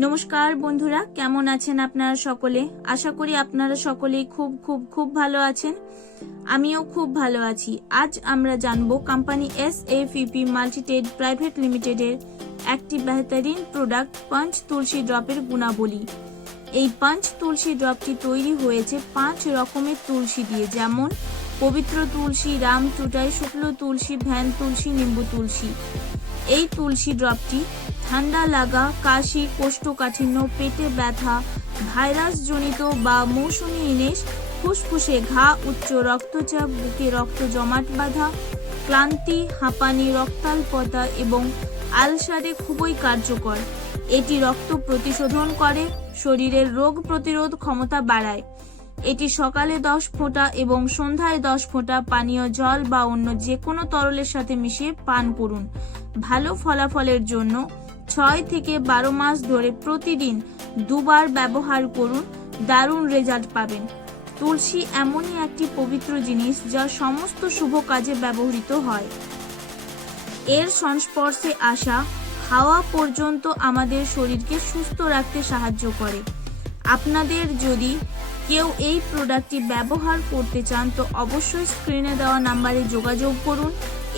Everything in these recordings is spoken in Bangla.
নমস্কার বন্ধুরা, কেমন আছেন আপনারা সকলে? আশা করি আপনারা সকলেই খুব খুব খুব ভালো আছেন। আমিও খুব ভালো আছি। আজ আমরা জানবো কোম্পানি SAFP মাল্টিটেড প্রাইভেট লিমিটেডের একটি বেহতরিন প্রোডাক্ট পাঞ্চ তুলসী ড্রপের গুণাবলী। এই পাঞ্চ তুলসী ড্রপটি তৈরি হয়েছে 5 রকমের তুলসী দিয়ে, যেমন পবিত্র তুলসী, রাম চুটাই, শুক্ল তুলসী, ভ্যান তুলসী, নিম্বু তুলসী। এই তুলসী ড্রপটি ঠান্ডা লাগা, কাশি, কোষ্ঠকাঠিন্য, পেটে ব্যথা, ভাইরাস জনিত বা মৌসুমী ইনেস, ফুসফুসে ঘা, উচ্চ রক্তচাপ, বুকে রক্ত জমাট বাঁধা, ক্লান্তি, হাঁপানি, রক্তাল্পতা এবং আলসারে খুবই কার্যকর। এটি রক্ত প্রতিশোধন করে, শরীরের রোগ প্রতিরোধ ক্ষমতা বাড়ায়। এটি সকালে 10 ফোঁটা এবং সন্ধ্যায় 10 ফোঁটা পানীয় জল বা অন্য যে কোনো তরলের সাথে মিশিয়ে পান করুন। ভালো ফলাফলের জন্য 6 থেকে 12 মাস ধরে প্রতিদিন 2 বার ব্যবহার করুন, দারুণ রেজাল্ট পাবেন। তুলসী এমনই একটি পবিত্র জিনিস যা সমস্ত শুভ কাজে ব্যবহৃত হয়। এর সংস্পর্শে আসা হাওয়া পর্যন্ত আমাদের শরীরকে সুস্থ রাখতে সাহায্য করে। আপনাদের যদি কেউ এই প্রোডাক্টটি ব্যবহার করতে চান তো অবশ্যই স্ক্রিনে দেওয়া নাম্বারে যোগাযোগ করুন,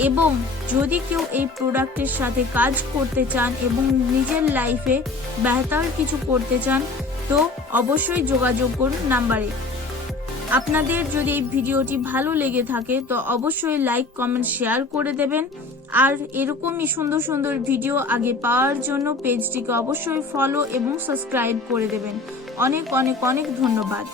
এবং যদি কেউ এই প্রোডাক্টের সাথে কাজ করতে চান এবং নিজের লাইফে বেহতর কিছু করতে চান তো অবশ্যই যোগাযোগ করুন নাম্বারে। আপনাদের যদি এই ভিডিওটি ভালো লেগে থাকে তো অবশ্যই লাইক, কমেন্ট, শেয়ার করে দেবেন। আর এরকমই সুন্দর সুন্দর ভিডিও আগে পাওয়ার জন্য পেজটিকে অবশ্যই ফলো এবং সাবস্ক্রাইব করে দেবেন। অনেক অনেক অনেক ধন্যবাদ।